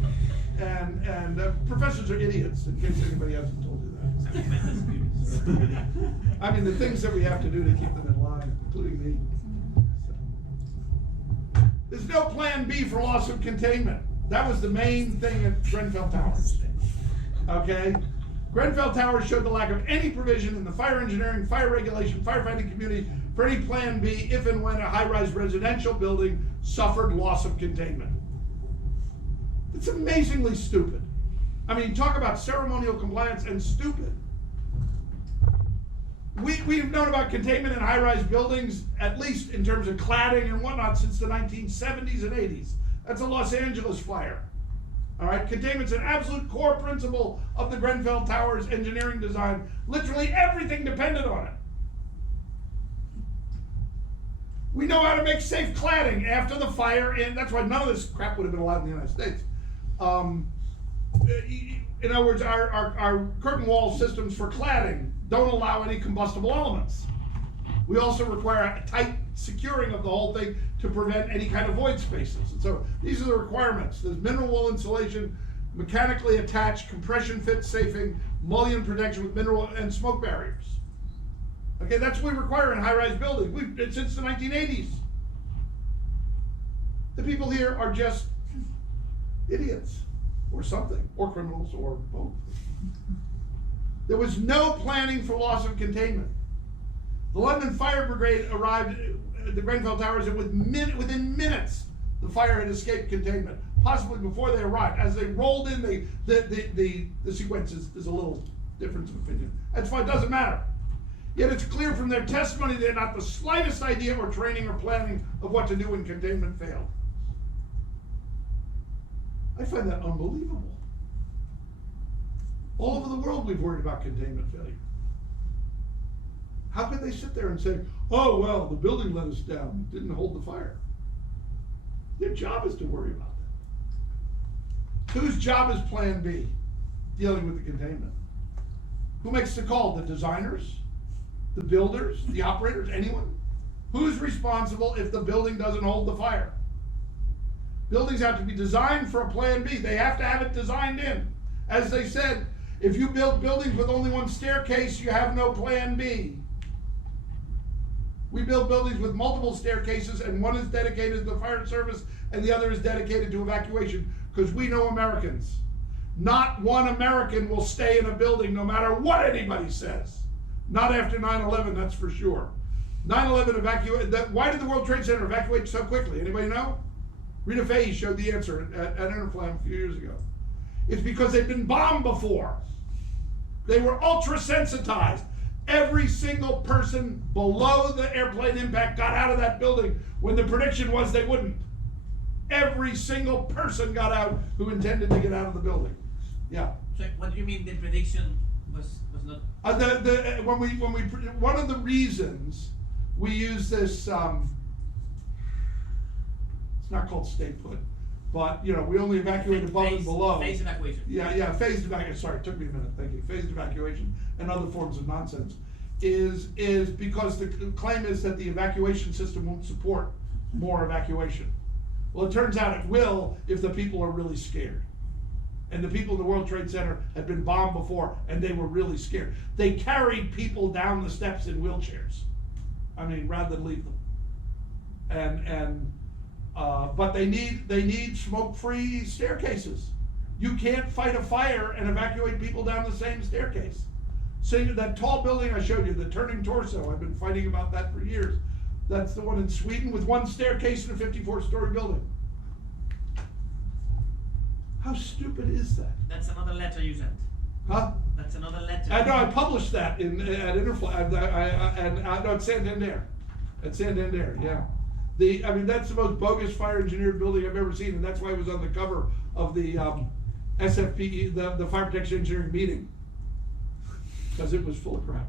And professors are idiots, in case anybody hasn't told you that. I mean, the things that we have to do to keep them in line, including me. So. There's no plan B for loss of containment. That was the main thing at Grenfell Towers. Okay? Grenfell Towers showed the lack of any provision in the fire engineering, fire regulation, firefighting community for any plan B if and when a high-rise residential building suffered loss of containment. It's amazingly stupid. I mean, talk about ceremonial compliance and stupid. We've known about containment in high-rise buildings, at least in terms of cladding and whatnot, since the 1970s and 80s. That's a Los Angeles fire. All right, containment's an absolute core principle of the Grenfell Towers engineering design. Literally everything depended on it. We know how to make safe cladding after the fire, and that's why none of this crap would have been allowed in the United States. In other words, our curtain wall systems for cladding don't allow any combustible elements. We also require a tight securing of the whole thing to prevent any kind of void spaces. And so these are the requirements. There's mineral wool insulation, mechanically attached compression fit safing, mullion protection with mineral and smoke barriers. Okay, that's what we require in high-rise buildings. Since the 1980s. The people here are just idiots, or something, or criminals, or both. There was no planning for loss of containment. The London Fire Brigade arrived at the Grenfell Towers, and within minutes, the fire had escaped containment, possibly before they arrived. As they rolled in, the sequence is a little difference of opinion. That's fine, it doesn't matter. Yet it's clear from their testimony they had not the slightest idea or training or planning of what to do when containment failed. I find that unbelievable. All over the world we've worried about containment failure. How could they sit there and say, oh, well, the building let us down, it didn't hold the fire? Their job is to worry about that. Whose job is plan B, dealing with the containment? Who makes the call? The designers? The builders? The operators? Anyone? Who's responsible if the building doesn't hold the fire? Buildings have to be designed for a plan B. They have to have it designed in. As they said, if you build buildings with only one staircase, you have no plan B. We build buildings with multiple staircases, and one is dedicated to the fire service and the other is dedicated to evacuation, because we know Americans. Not one American will stay in a building no matter what anybody says. Not after 9/11, that's for sure. 9/11 evacuated. Why did the World Trade Center evacuate so quickly? Anybody know? Rita Fahey showed the answer at Interflam a few years ago. It's because they'd been bombed before. They were ultra sensitized. Every single person below the airplane impact got out of that building when the prediction was they wouldn't. Every single person got out who intended to get out of the building. Yeah. So what do you mean the prediction was not? One of the reasons we use this, it's not called stay put, but you know, we only evacuate above and below. Phased evacuation. Yeah, phased evacuation. Sorry, it took me a minute. Thank you. Phased evacuation and other forms of nonsense is because the claim is that the evacuation system won't support more evacuation. Well, it turns out it will if the people are really scared. And the people in the World Trade Center had been bombed before, and they were really scared. They carried people down the steps in wheelchairs. I mean, rather than leave them. But they need smoke-free staircases. You can't fight a fire and evacuate people down the same staircase. So that tall building I showed you, the turning torso, I've been fighting about that for years. That's the one in Sweden with one staircase in a 54-story building. How stupid is that? That's another letter you sent. Huh? That's another letter. I know, I published that at Interfly, no, at Santander. At Santander, yeah. I mean, that's the most bogus fire engineered building I've ever seen, and that's why it was on the cover of the SFPE, the Fire Protection Engineering meeting. Because it was full of crap.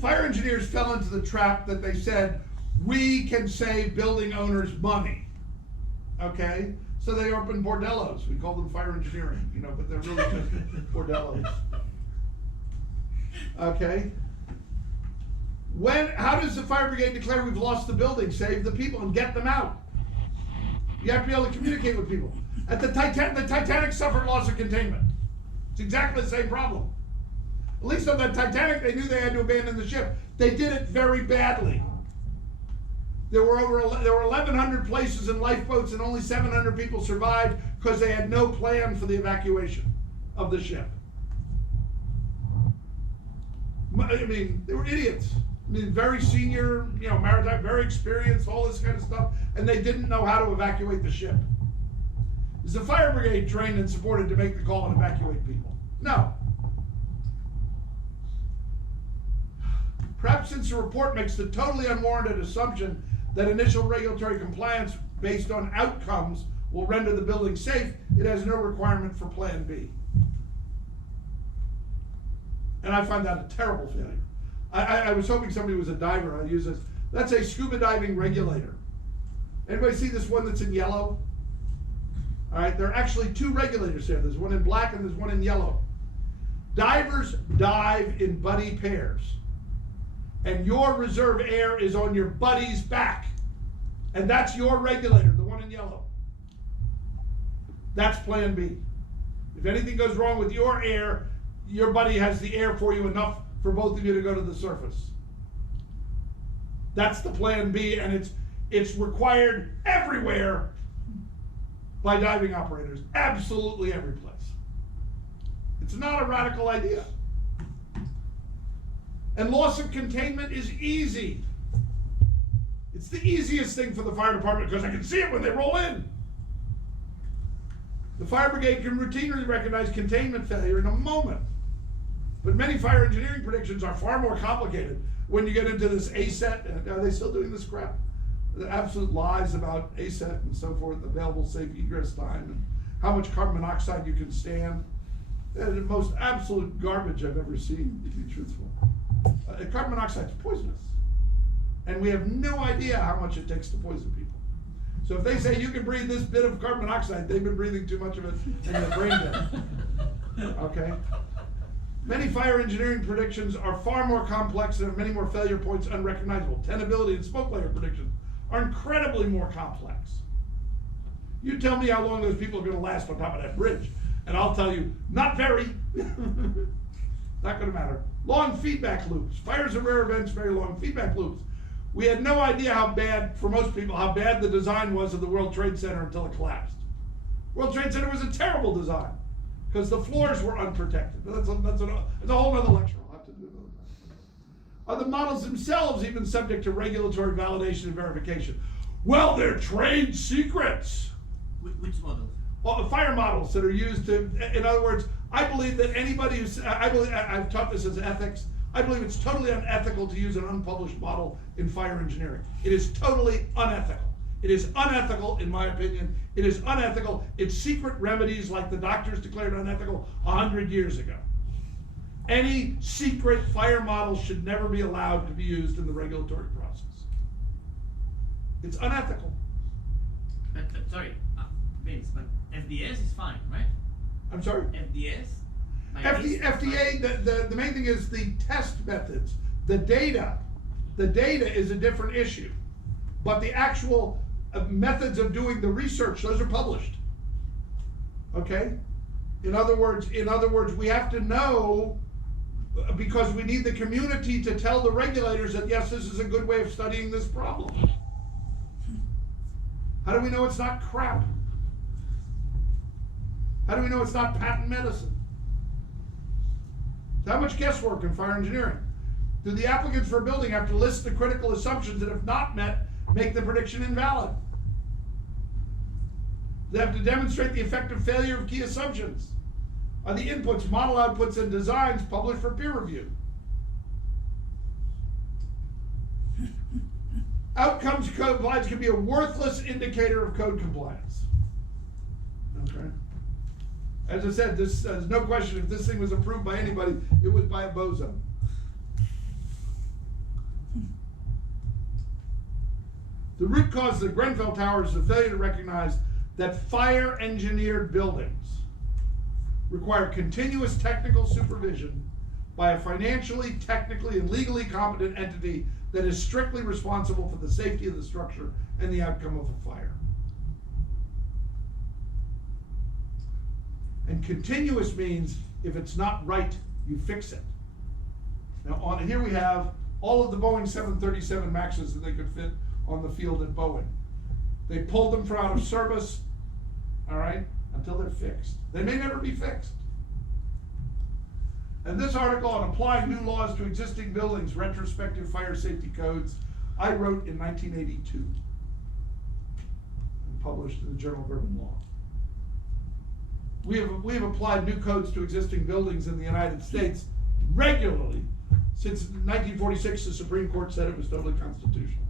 Fire engineers fell into the trap that they said, we can save building owners money. Okay? So they opened bordellos. We call them fire engineering, you know, but they're really just bordellos. Okay? How does the fire brigade declare we've lost the building, save the people, and get them out? You have to be able to communicate with people. At the Titanic suffered loss of containment. It's exactly the same problem. At least on the Titanic, they knew they had to abandon the ship. They did it very badly. There were 1,100 places in lifeboats, and only 700 people survived because they had no plan for the evacuation of the ship. I mean, they were idiots. I mean, very senior, you know, maritime, very experienced, all this kind of stuff, and they didn't know how to evacuate the ship. Is the fire brigade trained and supported to make the call and evacuate people? No. Perhaps since the report makes the totally unwarranted assumption that initial regulatory compliance based on outcomes will render the building safe, it has no requirement for Plan B. And I find that a terrible failure. I was hoping somebody was a diver. I'd use this. That's a scuba diving regulator. Anybody see this one that's in yellow? All right, there are actually two regulators here. There's one in black and there's one in yellow. Divers dive in buddy pairs. And your reserve air is on your buddy's back. And that's your regulator, the one in yellow. That's Plan B. If anything goes wrong with your air, your buddy has the air for you enough for both of you to go to the surface. That's the Plan B, and it's required everywhere by diving operators. Absolutely every place. It's not a radical idea. And loss of containment is easy. It's the easiest thing for the fire department because I can see it when they roll in. The fire brigade can routinely recognize containment failure in a moment. But many fire engineering predictions are far more complicated when you get into this ASET. Are they still doing this crap? The absolute lies about ASET and so forth, available safe egress time, and how much carbon monoxide you can stand. They're the most absolute garbage I've ever seen, to be truthful. Carbon monoxide is poisonous. And we have no idea how much it takes to poison people. So if they say you can breathe this bit of carbon monoxide, they've been breathing too much of it and their brain dead. Okay? Many fire engineering predictions are far more complex and have many more failure points unrecognizable. Tenability and smoke layer predictions are incredibly more complex. You tell me how long those people are going to last on top of that bridge, and I'll tell you, not very. Not going to matter. Long feedback loops. Fires are rare events, very long feedback loops. We had no idea how bad, for most people, how bad the design was of the World Trade Center until it collapsed. World Trade Center was a terrible design because the floors were unprotected. That's a whole other lecture. I'll have to do another time. Are the models themselves even subject to regulatory validation and verification? Well, they're trade secrets. Which models? Well, the fire models that are used to, in other words, I believe that anybody who's, I've taught this as ethics, I believe it's totally unethical to use an unpublished model in fire engineering. It is totally unethical. It is unethical, in my opinion. It is unethical. It's secret remedies like the doctors declared unethical 100 years ago. Any secret fire model should never be allowed to be used in the regulatory process. It's unethical. But sorry, Vince, but FDS is fine, right? I'm sorry? FDS? FDA, the main thing is the test methods. The data is a different issue. But the actual methods of doing the research, those are published. Okay? In other words, we have to know because we need the community to tell the regulators that, yes, this is a good way of studying this problem. How do we know it's not crap? How do we know it's not patent medicine? How much guesswork in fire engineering? Do the applicants for a building have to list the critical assumptions that, if not met, make the prediction invalid? They have to demonstrate the effective failure of key assumptions. Are the inputs, model outputs, and designs published for peer review? Outcomes compliance can be a worthless indicator of code compliance. Okay. As I said, there's no question, if this thing was approved by anybody, it was by a bozo. The root cause of the Grenfell Tower is the failure to recognize that fire engineered buildings require continuous technical supervision by a financially, technically, and legally competent entity that is strictly responsible for the safety of the structure and the outcome of a fire. And continuous means if it's not right, you fix it. Now here we have all of the Boeing 737 Maxes that they could fit on the field at Boeing. They pulled them from out of service, all right, until they're fixed. They may never be fixed. And this article on applying new laws to existing buildings, retrospective fire safety codes, I wrote in 1982 and published in the Journal of Urban Law. We have applied new codes to existing buildings in the United States regularly. Since 1946, the Supreme Court said it was totally constitutional.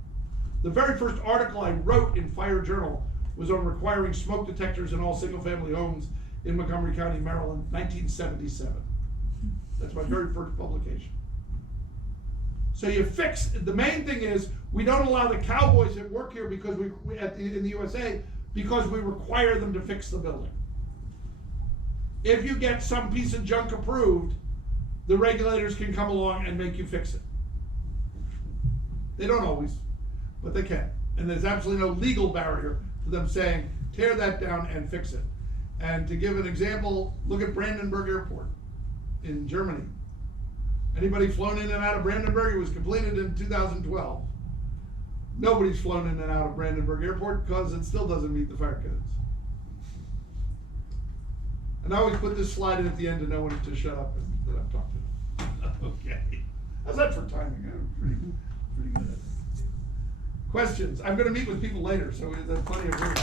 The very first article I wrote in Fire Journal was on requiring smoke detectors in all single-family homes in Montgomery County, Maryland, 1977. That's my very first publication. So you fix, the main thing is, we don't allow the cowboys that work here because in the USA, because we require them to fix the building. If you get some piece of junk approved, the regulators can come along and make you fix it. They don't always, but they can. And there's absolutely no legal barrier to them saying, tear that down and fix it. And to give an example, look at Brandenburg Airport in Germany. Anybody flown in and out of Brandenburg? It was completed in 2012. Nobody's flown in and out of Brandenburg Airport because it still doesn't meet the fire codes. And I always put this slide in at the end to know when to shut up and that I've talked enough. Okay. How's that for timing? I'm pretty good at it. Questions? I'm going to meet with people later, so there's plenty of room.